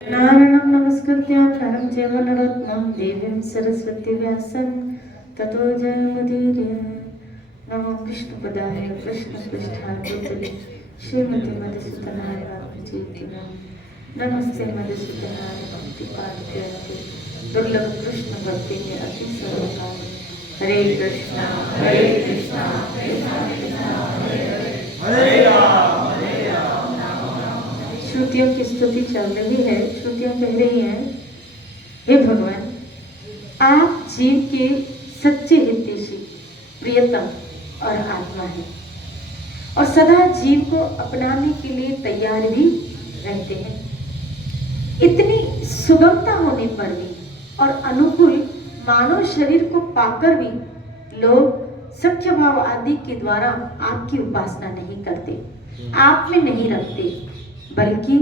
नारायणं नमस्कृत्य नरं चैव नरोत्तमं देवीं सरस्वती व्यासं ततो जयमुदीरये। नमो विष्णुपदाय कृष्णपृष्ठाय भूतले श्रीमती मधुसूदनाय रामचरित्राय नमस्ते मधुसूदनाय भक्तिपादप्रिये दुर्लभ कृष्ण भक्ति में अति सर्वकाल। हरे कृष्णा कृष्णा कृष्णा हरे हरे राम। श्रुतियों की स्तुति चल रही है। श्रुतियां कह रही हैं, हे भगवान, आप जीव के सच्चे हितैषी, प्रियतम और आत्मा है और सदा जीव को अपनाने के लिए तैयार भी रहते हैं। इतनी सुगमता होने पर भी और अनुकूल मानव शरीर को पाकर भी लोग सख्य भाव आदि के द्वारा आपकी उपासना नहीं करते, आप में नहीं रखते, बल्कि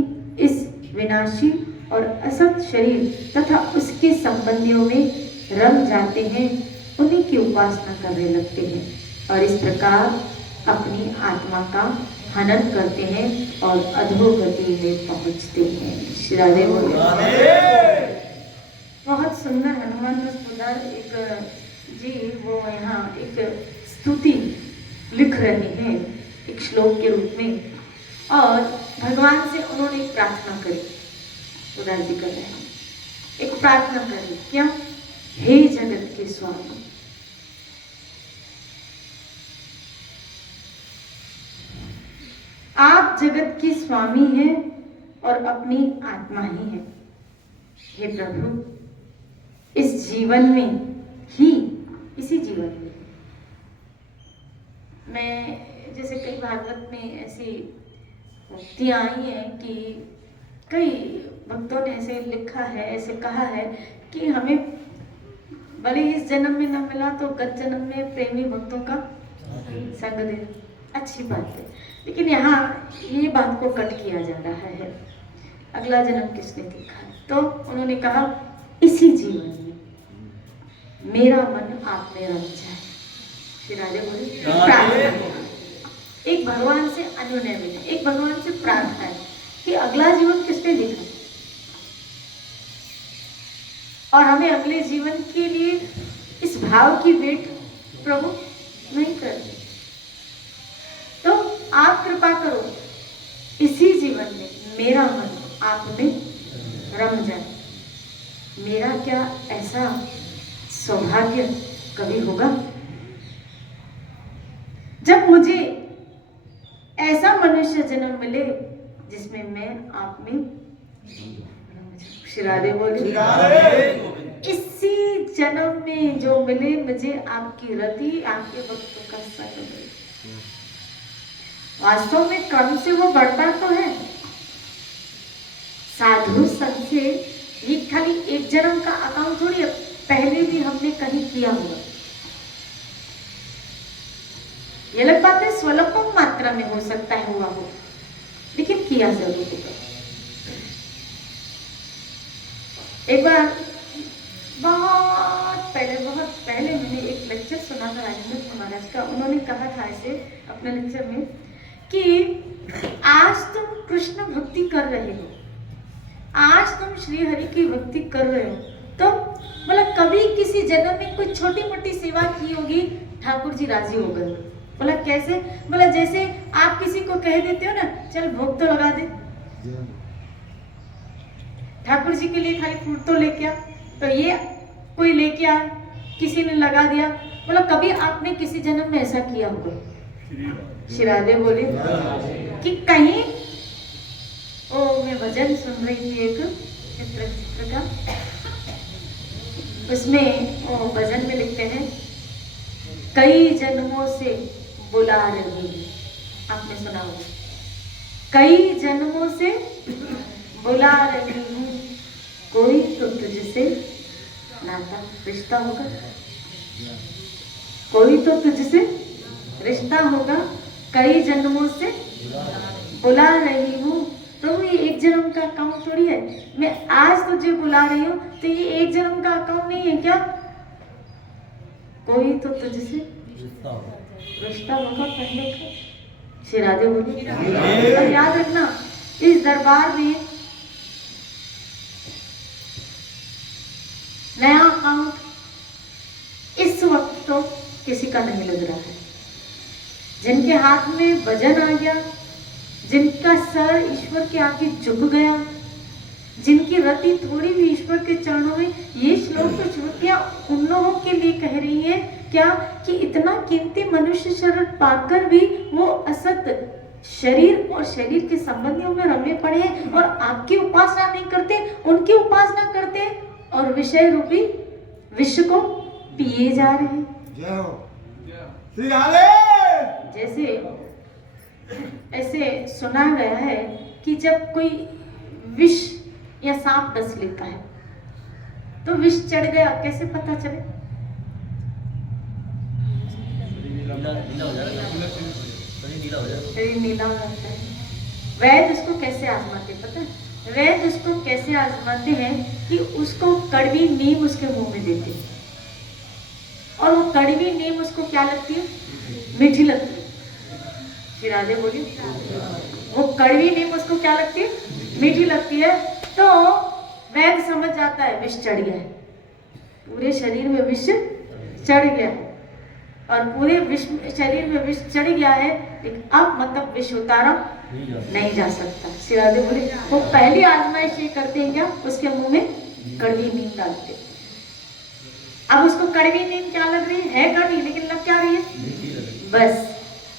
इस विनाशी और असत शरीर तथा उसके संबंधियों में रम जाते हैं, उन्हीं की उपासना करने लगते हैं और इस प्रकार अपनी आत्मा का हनन करते हैं और अधोगति में पहुंचते हैं। श्री राधे बोले। बहुत सुंदर हनुमान दास एक जी वो यहाँ एक स्तुति लिख रहे हैं एक श्लोक के रूप में और भगवान से उन्होंने एक प्रार्थना करी। उदार जी कर रहे हैं, एक प्रार्थना करी, क्या? हे जगत के स्वामी, आप जगत के स्वामी हैं और अपनी आत्मा ही हैं। हे प्रभु, इस जीवन में ही, इसी जीवन में मैं जैसे कई भागवत में ऐसी उक्तियां आई हैं कि कई भक्तों ने ऐसे लिखा है, ऐसे कहा है कि हमें भले इस जन्म में न मिला तो गत जन्म में प्रेमी भक्तों का संग दे। अच्छी बात है, लेकिन यहाँ ये बात को कट किया जा रहा है। अगला जन्म किसने देखा है? तो उन्होंने कहा इसी जीवन में मेरा मन आप में रम जाए। श्री राधे बोले। एक भगवान से अनुनय मिले, एक भगवान से प्रार्थना है कि अगला जीवन किसने देखा और हमें अगले जीवन के लिए इस भाव की वेट प्रभु नहीं करते। तो आप कृपा करो, इसी जीवन में मेरा मन आप में रम जाए। मेरा क्या ऐसा सौभाग्य कभी होगा जब मुझे ऐसा मनुष्य जन्म मिले जिसमें मैं आप में। श्री राधे बोले। इसी जन्म में जो मिले मुझे आपकी रति, आपके भक्तों का संग मिले। वास्तव में क्रम से वो बढ़ता तो है। साधु संग से ये खाली एक जन्म का अकाउंट थोड़ी है, पहले भी हमने कहीं किया होगा। ये अलग बात है, स्वल्पम मात्रा में हो सकता है हुआ हो, लेकिन किया जरूर होगा। एक बार बहुत पहले मैंने एक लेक्चर सुना था राजेंद्र महाराज का। उन्होंने कहा था ऐसे अपने लेक्चर में कि आज तुम कृष्ण भक्ति कर रहे हो, आज तुम श्री हरि की भक्ति कर रहे हो, तो मतलब कभी किसी जन्म में कोई छोटी मोटी सेवा की होगी, ठाकुर जी राजी हो गए। बोला कैसे? बोला जैसे आप किसी को कह देते हो ना, चल भोग तो लगा दे, ठाकुर जी के लिए खाली फूल तो लेके आ, तो ये कोई लेके आ, किसी ने लगा दिया। बोला कभी आपने किसी जन्म में ऐसा किया होगा? श्री राधे बोले कि कहीं ओ मैं भजन सुन रही थी एक चित्र का, उसमें वो भजन में लिखते हैं कई जन्मों से बुला रही है। आपने सुना होगा, कई जन्मों से बुला रही हूँ, कोई तो तुझसे नाता रिश्ता होगा, कोई तो तुझसे रिश्ता होगा, कई जन्मों से बुला रही हूँ। प्रभु ये एक जन्म का अकाउंट थोड़ी है, मैं आज तुझे बुला रही हूँ तो ये एक जन्म का अकाउंट नहीं है क्या? कोई तो तुझसे रिश्ता होगा पहले का। श्री राधे बोली। याद रखना, इस दरबार में किसी का नहीं लग रहा है। जिनके हाथ में वजन आ गया, जिनका सर ईश्वर के आगे झुक गया, जिनकी रति थोड़ी भी ईश्वर के चरणों में, ये श्लोक तो श्रुतियां उन लोगों के लिए कह रही है क्या कि इतना कीमती मनुष्य शरीर पाकर भी वो असत शरीर और शरीर के संबंधियों में रमे पड़े हैं और आपकी उपासना नहीं करते, उनकी उपासना करते और विषय रूपी विश्व को पिए जा रहे हैं। जैसे ऐसे सुना गया है कि जब कोई विष या सांप डस लेता है तो विष चढ़ गया, कैसे पता चले? शरीर नीला हो जाता है। वैद्य उसको कैसे आजमाते पता है? वैद्य उसको कैसे आजमाते हैं कि उसको कड़वी नीम उसके मुंह में देते हैं और वो कड़वी नीम उसको क्या लगती है? मीठी लगती है। फिर आगे बोलिए, वो कड़वी नीम उसको क्या लगती है? मीठी लगती है। तो वैद्य समझ जाता है विष चढ़ गया है, पूरे शरीर में विष चढ़ गया है और पूरे शरीर में विष चढ़ गया है, लेकिन अब मतलब विष उतारा नहीं जा सकता। सिरादे बोले वो पहली आजमाइश ये करते हैं क्या? उसके मुंह में कड़वी नीम डालते। अब उसको कड़वी नीम क्या लग रही है? कड़वी, लेकिन लग क्या रही है? बस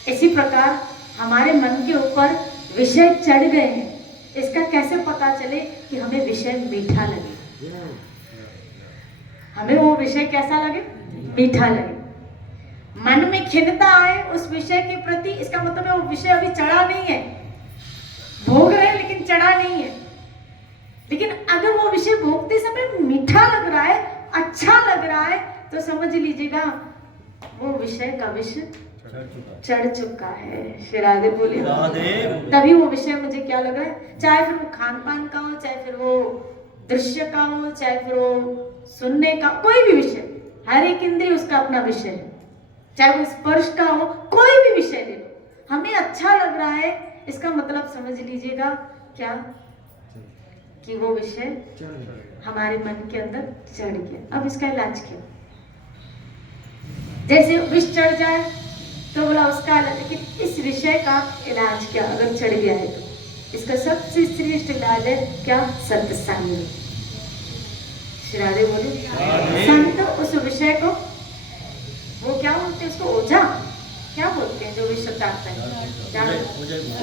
इसी प्रकार हमारे मन के ऊपर विषय चढ़ गए हैं। इसका कैसे पता चले कि हमें विषय मीठा लगे? हमें वो विषय कैसा लगे? मीठा लगे। मन में खिन्नता आए उस विषय के प्रति, इसका मतलब है वो विषय अभी चढ़ा नहीं है, भोग रहे लेकिन चढ़ा नहीं है। लेकिन अगर वो विषय भोगते समय मीठा लग रहा है, अच्छा लग रहा है, तो समझ लीजिएगा वो विषय का विष चढ़ चुका है। शिरादे बोले तभी वो विषय मुझे क्या लग रहा है, चाहे फिर वो खान पान का हो, चाहे फिर वो दृश्य का हो, चाहे फिर वो सुनने का, कोई भी विषय, हर एक इंद्रिय उसका अपना विषय है। चाहे वो स्पर्श का हो, कोई भी विषय ले लो, हमें अच्छा लग रहा है, इसका मतलब समझ लीजिएगा क्या कि वो विषय हमारे मन के अंदर चढ़ गया। अब इसका इलाज क्या? जैसे विष चढ़ जाए तो बोला उसका, लेकिन इस विषय का इलाज क्या? अगर चढ़ गया है तो इसका सबसे श्रेष्ठ इलाज है क्या? सत्संग। श्रादे बोले संत उस विषय को, वो क्या बोलते हैं उसको? ओझा क्या बोलते हैं जो विषय उतारता है?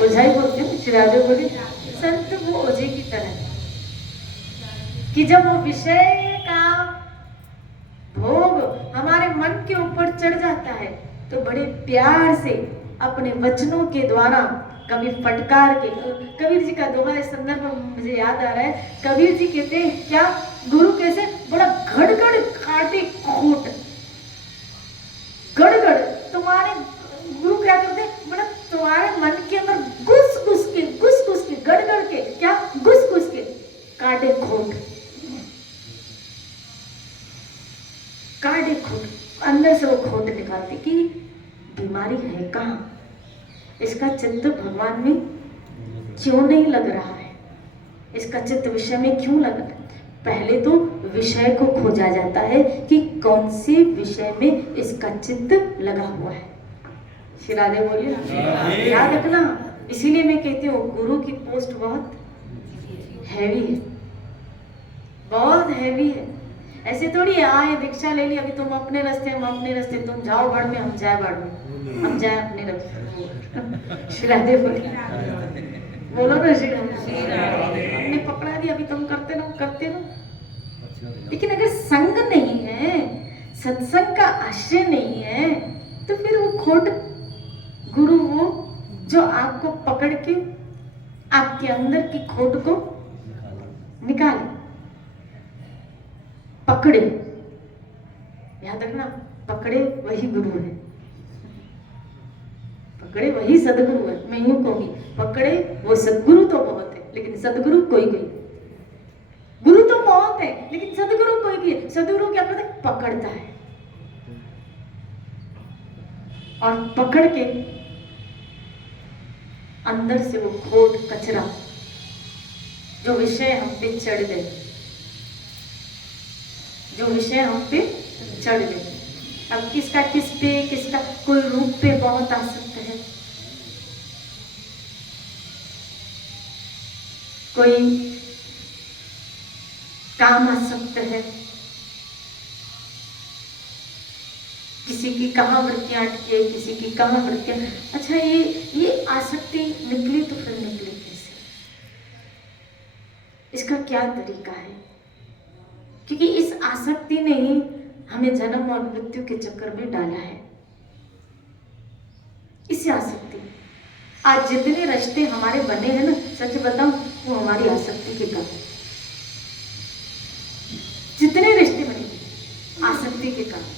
ओझा ही बोलते हैं। श्रादे बोले संत वो ओझे की तरह है कि जब वो विषय का भोग हमारे मन के ऊपर चढ़ जाता है तो बड़े प्यार से अपने वचनों के द्वारा, कभी फटकार के, कबीर जी का दोहा इस संदर्भ में मुझे याद आ रहा है। कबीर जी कहते हैं क्या, गुरु कैसे बड़ा घड़-घड़ काटे खोट, घड़-घड़ तुम्हारे गुरु क्या करते हैं, बड़ा तुम्हारे मन के अंदर घुस-घुस के घड़-घड़ के क्या, घुस-घुस के काटे खोट, काटे खोट, अंदर से वो खोट निकालती कि बीमारी है कहाँ, इसका चित्त भगवान में क्यों नहीं लग रहा है, इसका चित्त विषय में क्यों लग रहा है। पहले तो विषय को खोजा जाता है कि कौन से विषय में इसका चित्त लगा हुआ है। शिरादे बोलिए याद रखना। इसीलिए मैं कहती हूँ गुरु की पोस्ट बहुत हैवी है, बहुत हैवी है। ऐसे थोड़ी है आए दीक्षा ले ली, अभी तुम अपने रास्ते हम अपने रास्ते, तुम जाओ बाढ़ में हम जाए बाढ़ में, हम जाए अपने रास्ते। शिरादे बोलो ना हमने पकड़ा दिया, अभी तुम करते रहो। लेकिन अगर संग नहीं है, सत्संग का आश्रय नहीं है, तो फिर वो खोट गुरु वो जो आपको पकड़ के आपके अंदर की खोट को निकाले, पकड़े, याद रखना, पकड़े वही गुरु है, पकड़े वही सदगुरु है। मैं यूं कहूंगी, पकड़े वो सदगुरु तो बहुत है लेकिन सदगुरु कोई कोई, गुरु तो बहुत है लेकिन सदगुरु कोई कोई। सदगुरु क्या करता है, पकड़ता है और पकड़ के अंदर से वो खोट कचरा जो विषय हम पे चढ़ गए, जो विषय हम पे चढ़ गए, अब किसका किस पे, किसका कोई रूप पे बहुत आसक्त है, कोई काम आसक्त है, किसी की कहाँ वृत्तियां अटकी है, किसी की कहाँ वृत्तियां। अच्छा, ये आसक्ति निकली तो फिर निकली कैसे, इसका क्या तरीका है? क्योंकि इस आसक्ति ने ही हमें जन्म और मृत्यु के चक्कर में डाला है। इसी आसक्ति, आज जितने रिश्ते हमारे बने हैं ना, सच बताऊं, वो हमारी आसक्ति के कारण। जितने रिश्ते बने आसक्ति के कारण,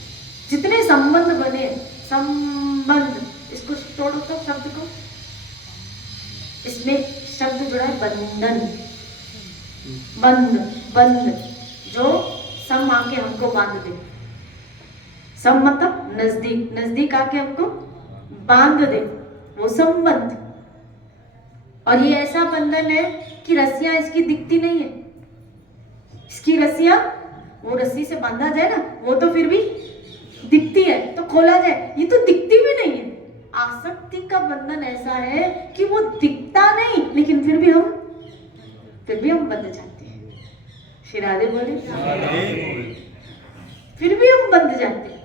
जितने संबंध बने, संबंध, इसको तोड़ो तो शब्द को, इसमें शब्द जुड़ा है बंधन, बंध, बंध, जो सम आके हमको बांध दे। सम मतलब नजदीक, नजदीक आके हमको बांध दे, वो संबंध। और ये ऐसा बंधन है कि रस्सियां इसकी दिखती नहीं है। इसकी रस्सियां, वो रस्सी से बांधा जाए ना, वो तो फिर भी दिखती है, तो खोला जाए, ये तो दिखती भी नहीं है। आसक्ति का बंधन ऐसा है कि वो दिखता नहीं, लेकिन फिर भी हम बंध जाते हैं। श्री राधे बोले, फिर भी हम बंध जाते हैं।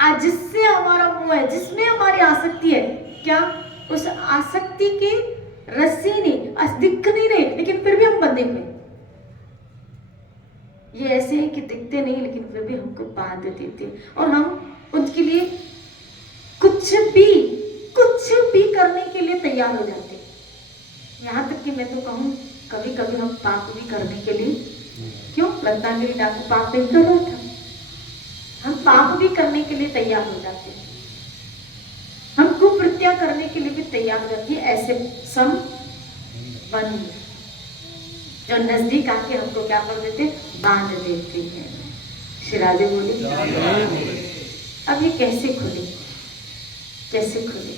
आज जिससे हमारा मोह है, जिसमें हमारी आसक्ति है, क्या उस आसक्ति की रस्सी नहीं, दिख नहीं रही, लेकिन फिर भी हम बंधे हुए। ये ऐसे है कि दिखते नहीं, लेकिन फिर भी हमको बांध देते हैं, और हम उनके लिए कुछ भी करने के लिए तैयार हो जाते हैं। यहाँ तक कि मैं तो कहूँ, कभी कभी हम पाप भी करने के लिए, क्यों, रत्नागिरी डाकू पाप नहीं कर रहा था, हम पाप भी करने के लिए तैयार हो जाते हैं, हम कुकृत्या करने के लिए भी तैयार हो जाती है। ऐसे संबंध जो नजदीक आके हमको क्या कर देते, बांध देते हैं। श्री राधे बोले, अब ये कैसे खुले, कैसे खुले,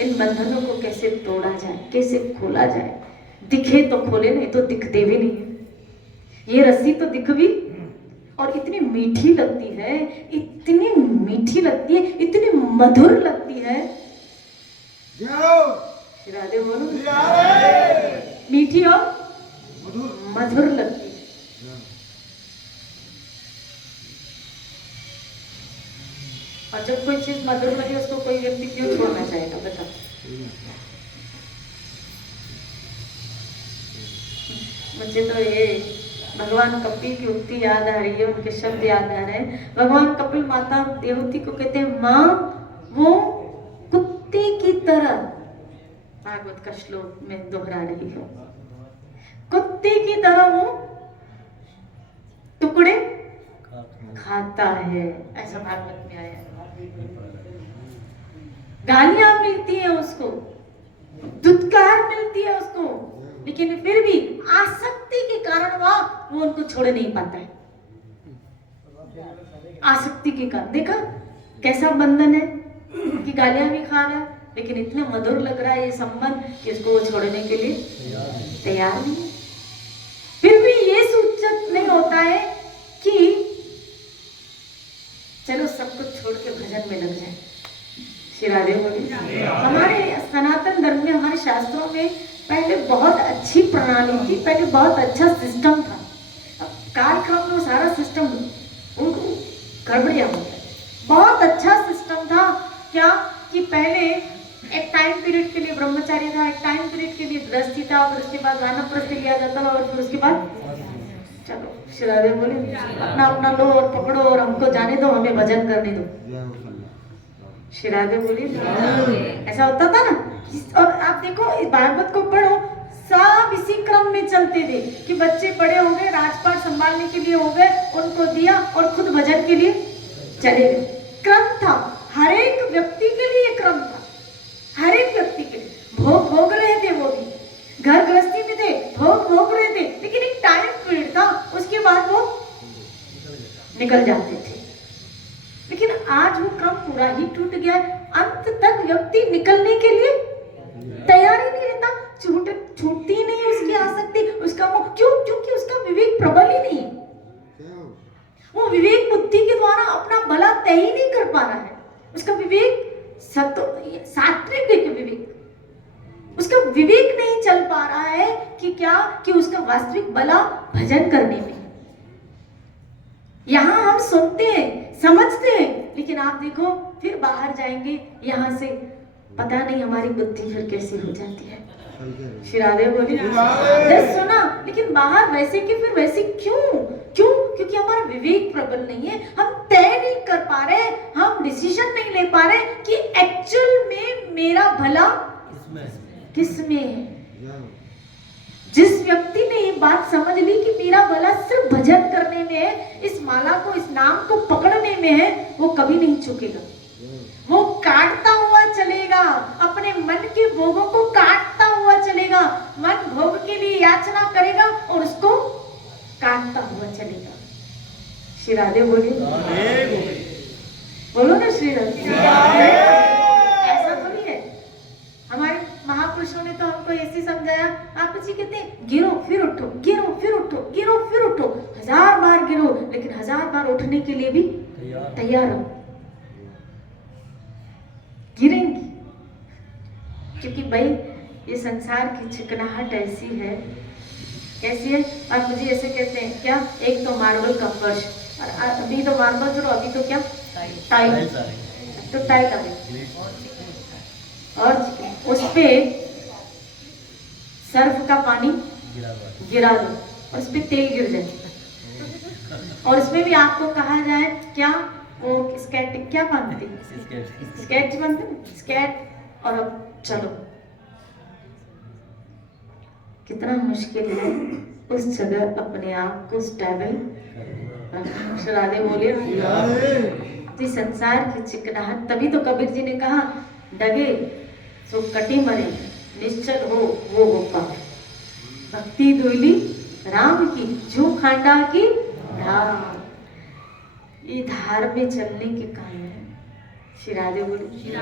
इन बंधनों को कैसे तोड़ा जाए, कैसे खोला जाए? दिखे तो खोले, नहीं तो दिखते भी नहीं है। ये रस्सी तो दिख भी, और इतनी मीठी लगती है, इतनी मीठी लगती है, इतनी मधुर लगती है। राधे बोलो, मीठी और मधुर लगती है। और जब कोई चीज मधुर लगे, उसको कोई व्यक्ति क्यों छोड़ना चाहेगा, बताओ? मुझे तो ये भगवान कपिल की उक्ति याद आ रही है, उनके शब्द याद आ रहे हैं। भगवान कपिल माता देवती को कहते हैं, माँ वो कुत्ते की तरह, भागवत का श्लोक में दोहरा रही है, कुत्ते की तरह वो टुकड़े खाता है, ऐसा भागवत में आया। गालियां मिलती है उसको, दुत्कार मिलती है उसको, लेकिन फिर भी आसक्ति के कारण वो उनको छोड़ नहीं पाता है। आसक्ति के कारण देखा कैसा बंधन है कि गालियां भी खा रहा है, लेकिन इतना मधुर लग रहा है ये संबंध कि उसको वो छोड़ने के लिए तैयार नहीं है। फिर भी ये सूचित नहीं होता है कि चलो सब कुछ छोड़ के भजन में लग जाए। श्री राधे बोले, हमारे सनातन धर्म में, हमारे शास्त्रों में पहले बहुत अच्छी प्रणाली थी, पहले बहुत अच्छा सिस्टम था। अब कालक्रम में सारा सिस्टम उनको गड़बड़िया हो गया। बहुत अच्छा सिस्टम था क्या कि पहले एक टाइम पीरियड के लिए ब्रह्मचार्य था, एक टाइम पीरियड के लिए गृहस्थी था, और उसके बाद वानप्रस्थ लिया जाता था, और फिर उसके बाद चलो श्री राधे बोले, अपना अपना लो और पकड़ो और हमको जाने दो, हमें भजन करने दो। श्री राधे बोले, ऐसा होता था ना। और आप देखो इस भागवत को पढ़ो, सब इसी क्रम में चलते थे कि बच्चे बड़े हो गए, राजपाट संभालने के लिए हो गए, उनको दिया और खुद भजन के लिए चले गए। क्रम था, हर एक व्यक्ति के लिए क्रम था, हर एक व्यक्ति के लिए। भोग रहे थे, वो भी घर गृहस्थी में थे, भोग रहे थे, लेकिन एक टाइम पीरियड था, उसके बाद वो निकल जाते थे। लेकिन आज वो क्रम पूरा ही टूट गया है। अंत तक व्यक्ति निकलने के लिए तैयार ही नहीं रहता, छूटती ही नहीं उसकी आसक्ति, उसका मोह। क्यों? क्योंकि उसका विवेक प्रबल ही नहीं है। वो विवेक बुद्धि के द्वारा अपना भला उसका विवेक नहीं चल पा रहा है कि क्या कि उसका वास्तविक भला भजन करने में। यहाँ हम सुनते हैं, समझते हैं, लेकिन आप देखो फिर बाहर जाएंगे यहाँ से पता नहीं हमारी बुद्धि फिर कैसी हो जाती है। श्री राधे बोली सुना, लेकिन बाहर वैसे की फिर वैसे क्यों? क्योंकि हमारा विवेक प्रबल नहीं है। हम तय नहीं कर पा रहे, हम डिसीजन नहीं ले पा रहे कि एक्चुअल में मेरा भला किसमें है। जिस व्यक्ति ने ये बात समझ ली कि मेरा भला सिर्फ भजन करने में है, इस माला को, इस नाम को पकड़ने में है, वो कभी नहीं चुकेगा। वो काटता हुआ चलेगा, अपने मन के भोगों को काटता हुआ चलेगा। मन भोग के लिए याचना करेगा और उसको काटता हुआ चलेगा। श्री राधे बोले, बोलो ना श्री राधे। ऐसा थोड़ी है। हमारे महापुरुषों ने तो हमको ऐसे समझाया, आप जी कहते हैं गिरो फिर उठो, गिरो फिर उठो, गिरो फिर उठो। 1000 बार गिरो, लेकिन 1000 बार उठने के लिए भी तैयार रहो। गिरेंगी, क्योंकि भाई ये संसार की चिकनाहट ऐसी है, कैसी है। और मुझे ऐसे कहते हैं क्या, एक तो मार्बल का फर्श, और अभी तो मार्बल छोड़ो, अभी तो क्या टाइल, तो टाइल आ गई और उस पे सर्फ का पानी गिरा दो और उस पे तेल गिर जाए, और इसमें भी आपको कहा जाए क्या, वो स्केट क्या बांधते हैं, स्केट बनते हैं, स्केट, और अब चलो। कितना मुश्किल है उस जगह अपने आप को स्टेबल। राधे बोले, तो संसार की चिकनाहट, तभी तो कबीर जी ने कहा डगे सो कटी मरे, निश्चल हो वो पार। भक्ति धुली राम की, जो खांडा की धार। ये धार में चलने के कारण है। श्री राधे बोली,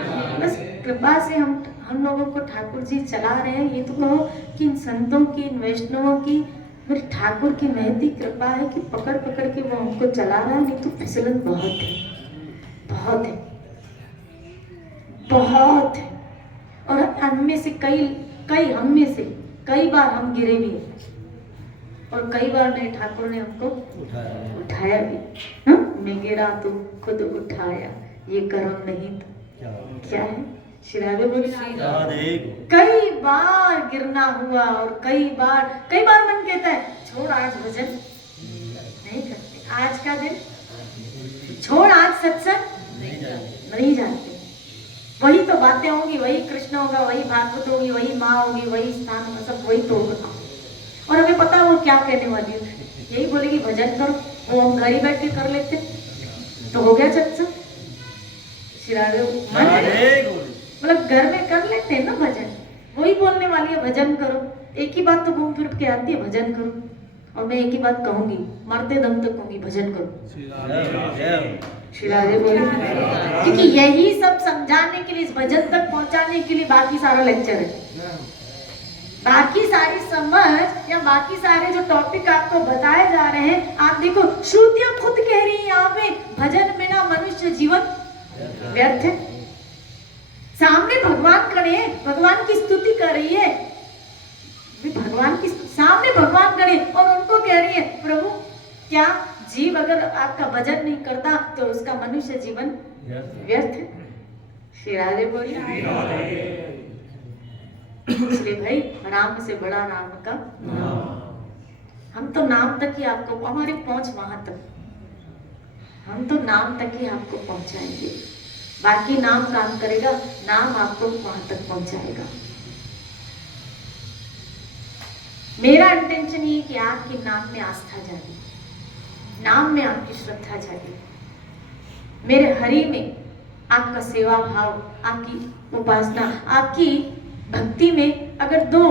बस कृपा से हम लोगों को ठाकुर जी चला रहे हैं। ये तो कहो कि इन संतों की, इन वैष्णवों की, फिर ठाकुर की महती कृपा है कि पकड़ पकड़ के वो हमको चला रहा है। नहीं तो फिसलन बहुत है, बहुत है, बहुत है। और हम में से हम में से कई बार हम गिरे भी हैं, और कई बार मेरे ठाकुर ने हमको उठाया भी। मैं गिरा तो खुद उठाया, ये कर्म नहीं तो क्या है। श्री राधे बोली, कई बार गिरना हुआ, और कई बार मन कहता है छोड़ आज भजन नहीं करते, आज का दिन छोड़, आज सत्संग नहीं जाते। वही तो बातें होंगी, वही कृष्ण होगा, वही भागवत होगी, वही माँ होगी, वही स्थान होगा, सब वही तो होगा। और हमें पता है वो क्या कहने वाली है, यही बोलेगी भजन करो। वो हम घर ही बैठ के कर लेते तो हो गया सत्संग। मतलब घर में कर लेते हैं ना भजन, वही बोलने वाली है भजन करो। एक ही बात तो घूम फिर के आती है, भजन करो। और मैं एक ही बात कहूंगी, मरते दम तक कहूंगी, भजन करो। श्री राधे बोली, क्योंकि यही सब समझाने के लिए, इस भजन तक पहुंचाने के लिए बाकी सारा लेक्चर है। बाकी सारी समझ या बाकी सारे जो टॉपिक आपको बताए जा रहे हैं, आप देखो श्रुतियां खुद कह रही है यहाँ पे, भजन बिना मनुष्य जीवन व्यर्थ है। सामने भगवान खड़े हैं, भगवान की स्तुति कर रही है, भगवान की सामने भगवान खड़े और उनको कह रही है प्रभु क्या जीव अगर आपका भजन नहीं करता तो उसका मनुष्य जीवन व्यर्थ है। श्री राधे बोली, इसलिए भाई राम से बड़ा राम का हम तो नाम तक ही आपको, हमारी पहुंच वहां तक, हम तो नाम तक ही आपको पहुंचाएंगे। बाकी नाम काम करेगा, नाम आपको वहां तक पहुंचाएगा। मेरा इंटेंशन ये कि आपके नाम में आस्था जागे, नाम में आपकी श्रद्धा जागे, मेरे हरि में आपका सेवा भाव, आपकी उपासना, आपकी भक्ति में अगर 2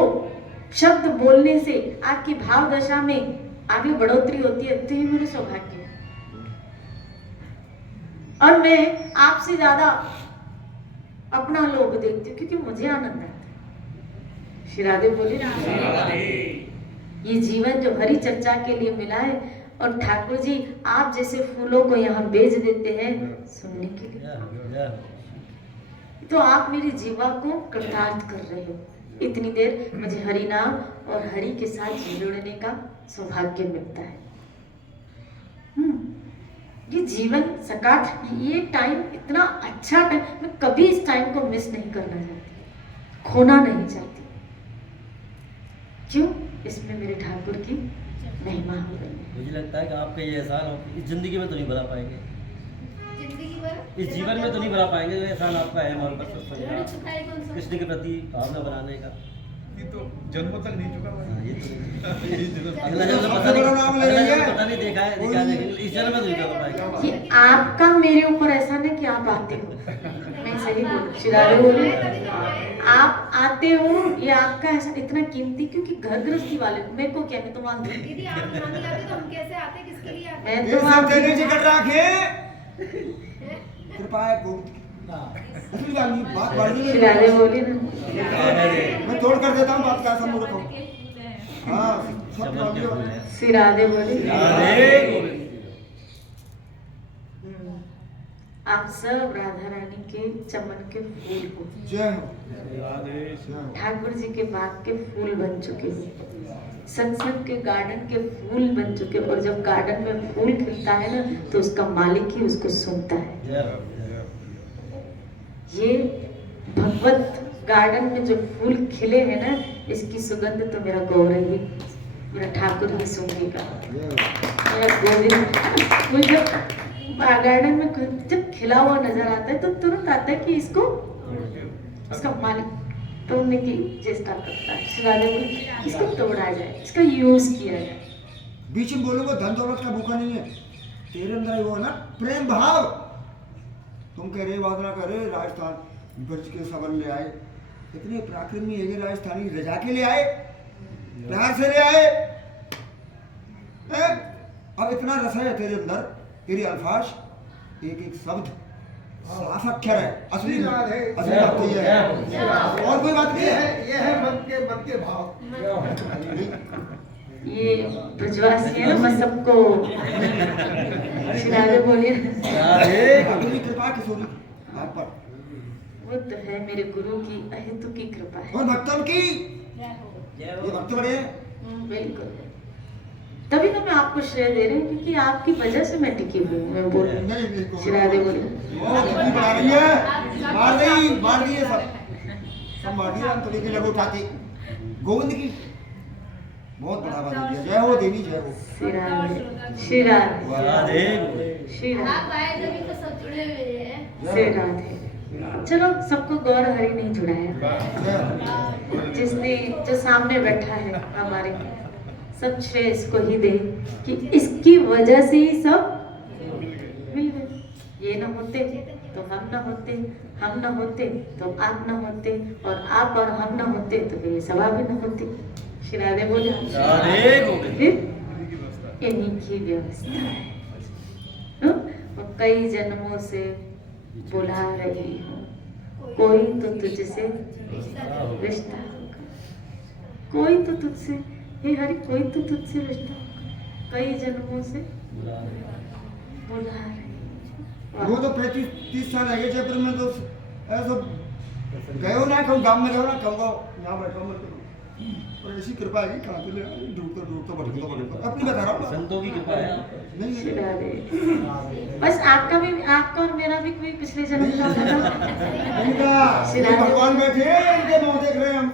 शब्द बोलने से आपकी भाव दशा में आगे बढ़ोतरी होती है तो ये मेरे सौभाग्य है। और मैं आपसे ज्यादा अपना लोभ देखती हूँ क्योंकि मुझे आनंद आता है। श्री राधे बोले, ये जीवन जो हरि चर्चा के लिए मिला है, और ठाकुर जी आप जैसे फूलों को यहाँ बेच देते हैं सुनने के लिए, तो आप मेरी जीवा को कृतार्थ कर रहे हो। इतनी देर मुझे हरि नाम और हरि के साथ जुड़ने का सौभाग्य मिलता है। ये जीवन सकाट, ये टाइम इतना अच्छा टाइम, मैं कभी इस टाइम को मिस नहीं करना चाहती, खोना नहीं चाहती। क्यों? इसमें मेरे ठाकुर की महिमा हो रही है। मुझे लगता है कि आपका ये एहसान इस जिंदगी में तो नहीं भरा पाएंगे, इस जीवन में तो नहीं भरा पाएंगे। जो एहसान आपका है हमारे पास कृष्ण के प्रति भावना बनाने का, ये तो जन्म तक नहीं चुका भाई। ये तो अगला जन्म पता नहीं देखा है, इस जन्म में तो नहीं कर पाएगा। कि आपका मेरे ऊपर ऐसा नहीं कि आप आते हो, मैं सही बोलूं, शिरारे बोलूं, आप आते हो, ये आपका ऐसा इतना कीमती, क्योंकि घर गृहस्थी वाले मेरे को क्या, मैं तो मान दूं दीदी आप नहीं आते तो हम कैसे आते, किसके लिए आते? मैं ये तो सब आप तेरे जिगर राखे कृपा है को असली बात बढ़ी शिरारे बोली ना, मैं तोड़ कर देता हूँ बात का, सब मुझे कहूँ। हाँ सब चमन के फूल है। शिरारे बोली। आप सब राधा रानी के चमन के फूल हो, जय हो। ठाकुर जी के बाग के फूल बन चुके हो, सत्संग के गार्डन के फूल बन चुके हो। और जब गार्डन में फूल खिलता है ना, तो उसका मालिक ही उसको सुनता है। ये भगवत गार्डन में जो फूल खिले हैं ना, इसकी सुगंध तो मेरा गौरव ही, मेरा ठाकुर ही सूंघेगा, मेरा गोविंद। फूल जब गार्डन में जब खिला हुआ नजर आता है, तो तुरंत आता है कि इसको उसका मालिक तोड़ने की चेष्टा करता है। शिवाजी बोले इसको तोड़ा जाए, इसका यूज किया जाए। बीच में बोलोगे धन दौलत का भूखा नहीं है, तेरे अंदर वो ना प्रेम भाव। तुम कह रहे वादना कर रहे राजस्थान ब्रज के सबल ले आए, इतने पराक्रमी है राजस्थानी, रजा के ले आए, प्यार से ले आए। अब इतना रस है तेरे अंदर, तेरी अल्फाज, एक एक शब्द साफ अक्षर है, असली बात है, असली बात तो ये है, और कोई बात नहीं है। ये है मन के भाव। ये ब्रजवासी है ना, मैं सबको शिरारे बोलिए अपनी कृपा की सोनी आप पर, वो तो है मेरे गुरु की अहेतु की कृपा है। और भक्तों की, ये भक्त बड़े बिल्कुल, तभी तो मैं आपको श्रेय दे रही हूँ, क्योंकि आपकी वजह से मैं टिकी हुई हूँ। मैं बोल शिरारे बोली बना रही है, मार दी है सब मार दिया, हम तो लेके लगो उठाते गोविंद की बहुत बढ़ावा दे दिया। जय हो देवी, जय हो शिरारे शिरारे शिरारे। चलो सबको गौर हरि नहीं जुड़ाया, जिसने जो सामने बैठा है हमारे, सब श्रेय इसको ही दे कि इसकी वजह से ही सब मिल गए। ये न होते तो हम न होते, हम न होते तो आप न होते, और आप और हम न होते तो फिर ये सभा भी न होती। शिरारे बोले इन्हीं की व्यवस्था है। और कई जन्मों से बुला रही हूँ, कोई तो तुझसे रिश्ता होगा, कोई तो तुझसे, हे हरि कोई तो तुझसे रिश्ता होगा, कई जन्मों से बुला रही हूँ। वो तो 35-30 साल है जयपुर में, तो ऐसा गयो ना कहूँ, गाँव में गयो ना कहूँगा यहाँ बैठा हूँ, और ऐसी कृपा है कहाँ पे ले ढूंढता भटकता अपनी बता रहा हूँ, संतों की कृपा है नहीं बस आपका भी, आपका और मेरा भी कोई पिछले जन्म का होगा। इनका भगवान बैठे हैं, इनके मुंह देख रहे हैं हम,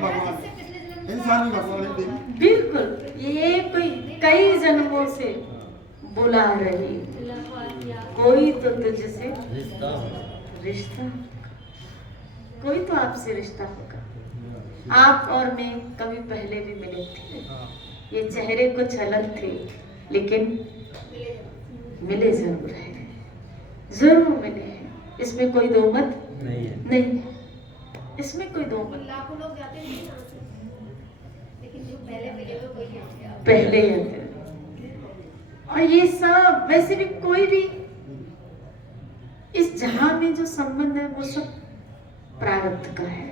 भगवान इंसान ही भगवान है देवी। बिल्कुल, ये कोई कई जन्मों से बुला रही, कोई तो तुझसे रिश्ता, कोई तो आपसे रिश्ता होगा। आप और मैं कभी पहले भी मिले थे, ये चेहरे को छलक थे, लेकिन मिले जरूर है, जरूर मिले हैं, इसमें कोई दो मत नहीं है, नहीं, इसमें कोई दो मत। लाखों लोग जाते हैं यहाँ से, लेकिन जो पहले मिले वो कोई नहीं। पहले ही आते। और ये सब वैसे भी कोई भी इस जहां में जो संबंध है वो सब प्रारब्ध का है।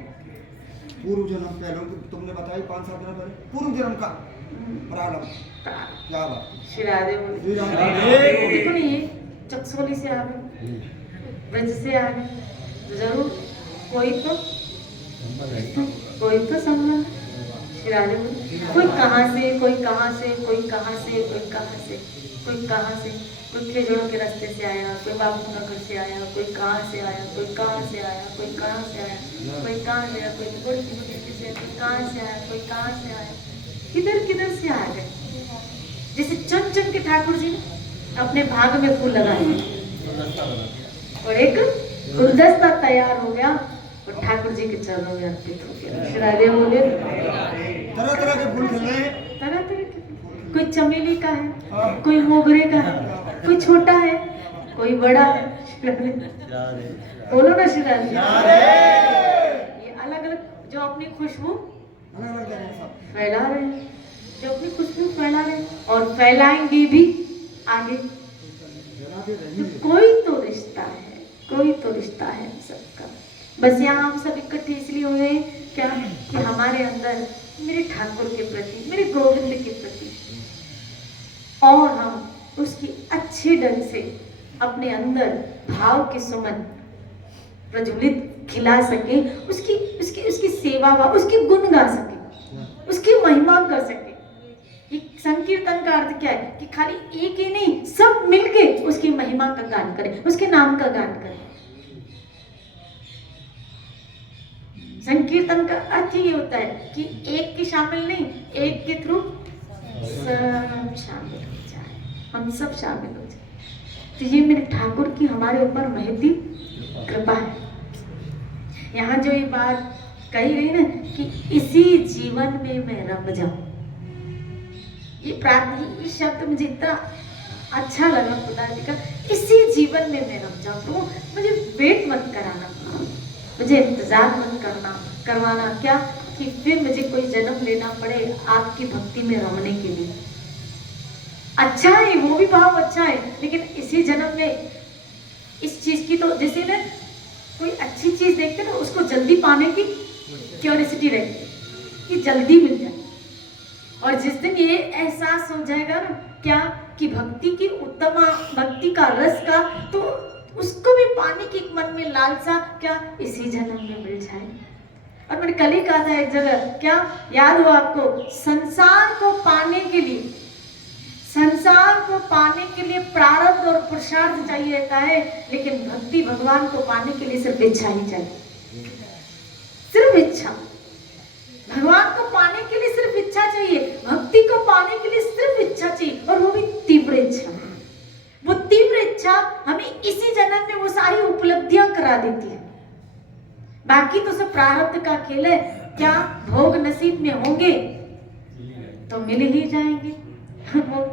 पूर्व जन्म पहले तुमने बताई 5-7 दिन पहले, पूर्व जन्म का प्रारब्ध, क्या बात। शिरारे देखो ना, ये चकसोली से आ गए, ब्रज से आ गए, तो जरूर कोई तो कोई तो संबंध श्री राधे बोले कोई कहाँ से, कोई कहाँ से, कोई कहाँ से, कोई कहाँ से, कोई कहाँ से, कोई खेजड़ों के रास्ते से आया, कोई बाबू नगर से आया, कोई कहाँ से आया, कोई कहाँ से आया, कोई कहाँ से आया, कोई कहाँ से आया, कोई गोरखी से, कोई कहाँ से आया, कोई कहाँ से आया, किधर किधर से आ गए। जैसे चुन चुन के ठाकुर जी ने अपने भाग में फूल लगाए और एक गुलदस्ता तैयार हो गया और ठाकुर जी के चरणों में अर्पित हो गया। श्री राधे बोले तरह तरह के फूल खिल रहे हैं। तरह तरह के, कोई चमेली का है, कोई मोगरे का है, कोई छोटा है, कोई बड़ा है। बोलो ना श्री राधे। ये अलग अलग जो अपनी खुशबू फैला रहे हैं, जो अपनी खुशबू फैला रहे हैं और फैलाएंगे भी आगे। तो कोई तो रिश्ता है, कोई तो रिश्ता है हम सबका। बस यहाँ हम सब इकट्ठे इसलिए हुए क्या कि हमारे अंदर मेरे ठाकुर के प्रति, मेरे गोविंद के प्रति और हम उसकी अच्छे ढंग से अपने अंदर भाव के सुमन प्रज्वलित खिला सके, उसकी उसकी उसकी सेवा व उसकी गुण गा सके, उसकी महिमा कर सके। ये संकीर्तन का अर्थ क्या है कि खाली एक ही नहीं, सब मिलके उसकी महिमा का गान करें, उसके नाम का गान करें। संकीर्तन का अर्थ ये होता है कि एक के शामिल नहीं, एक के थ्रू सब शामिल हो जाए, हम सब शामिल हो जाए। तो ये मेरे ठाकुर की हमारे ऊपर महती कृपा है। यहाँ जो ये बात कही गई ना कि इसी जीवन में मैं रम जाऊं, ये शब्द मुझे इतना अच्छा लगा खुदा जी का। इसी जीवन में मैं रम जाऊं प्रभु, मुझे वेट मत कराना, मुझे इंतजार मत करवाना क्या कि फिर मुझे कोई जन्म लेना पड़े आपकी भक्ति में रमने के लिए। अच्छा है, वो भी भाव अच्छा है, लेकिन इसी जन्म में इस चीज की तो जैसे ना कोई अच्छी चीज देखते ना उसको जल्दी पाने की क्यूरियोसिटी रहती है कि जल्दी मिल जाए। और जिस दिन ये एहसास हो जाएगा ना क्या कि भक्ति की उत्तम भक्ति का रस का, तो उसको भी पाने की मन में लालसा क्या इसी जन्म में मिल जाए। और मैंने कल ही कहा था एक जगह, क्या याद हो आपको, संसार को पाने के लिए, संसार को पाने के लिए प्रारब्ध और पुरुषार्थ चाहिए रहता है, लेकिन भक्ति भगवान को पाने के लिए सिर्फ इच्छा ही चाहिए, सिर्फ इच्छा। भगवान को पाने के लिए सिर्फ इच्छा चाहिए, भक्ति को पाने के लिए सिर्फ इच्छा चाहिए, और वो भी तीव्र इच्छा। वो तीव्र इच्छा हमें इसी जन्म में वो सारी उपलब्धियां करा देती है। बाकी तो सब प्रारब्ध का खेल है, क्या भोग नसीब में होंगे तो मिल ही जाएंगे। वो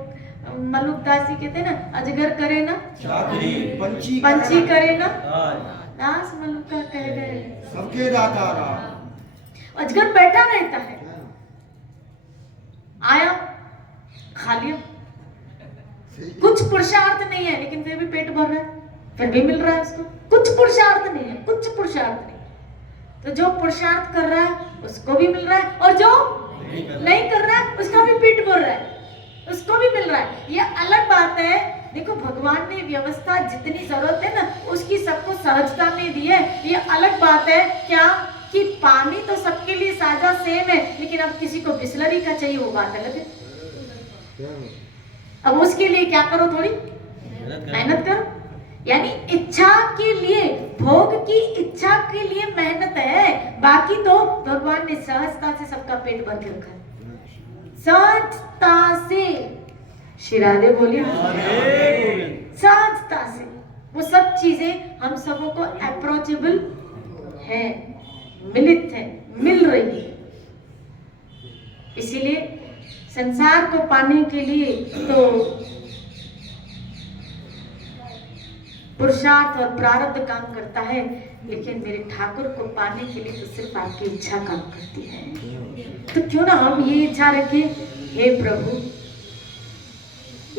मलुकदास जी कहते हैं ना, अजगर करे ना चाकरी, पंछी करे ना दास, मलुका कह गए सबके दाता राम। अजगर बैठा रहता है, आया खा लिया, कुछ पुरुषार्थ नहीं है लेकिन फिर भी पेट भर रहा है, फिर भी मिल रहा है उसको। कुछ पुरुषार्थ नहीं है, कुछ पुरुषार्थ नहीं। तो जो पुरुषार्थ कर रहा है उसको भी मिल रहा है, और जो नहीं कर रहा है उसका भी पेट भर रहा है, उसको भी मिल रहा है। ये अलग बात है। देखो भगवान ने व्यवस्था जितनी जरूरत है ना उसकी सबको सहजता में दी है। ये अलग बात है क्या कि पानी तो सबके लिए साझा सेम है, लेकिन अब किसी को बिस्लरी का चाहिए, वो बात अलग है। अब उसके लिए क्या करो, थोड़ी मेहनत करो। यानी इच्छा के लिए, भोग की इच्छा के लिए मेहनत है, बाकी तो भगवान ने सहजता से सबका पेट भर के रखा है, सहजता से। श्री राधे बोलिए, सहजता से वो सब चीजें हम सबों को अप्रोचेबल है, मिलित है, मिल रही है। इसीलिए संसार को पाने के लिए तो पुरुषार्थ और प्रारब्ध काम करता है, लेकिन मेरे ठाकुर को पाने के लिए तो सिर्फ आपकी इच्छा काम करती है। तो क्यों ना हम ये इच्छा रखें, हे प्रभु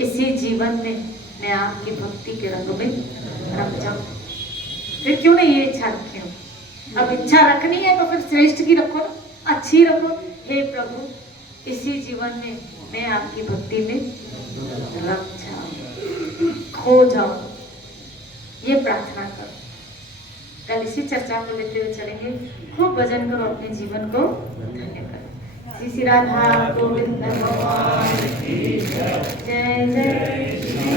इसी जीवन में मैं आपकी भक्ति के रंग में रम जाऊं। फिर क्यों ना ये इच्छा रखें हम। अब इच्छा रखनी है तो फिर श्रेष्ठ की रखो ना, अच्छी रखो। हे प्रभु इसी जीवन में मैं आपकी भक्ति में रम जाऊं, खो जाऊं, ये प्रार्थना करो। कल इसी चर्चा को लेते हुए चलेंगे। खूब भजन करो, अपने जीवन को धन्य करो। श्री श्री राधा गोविंद भगवान की जय जय।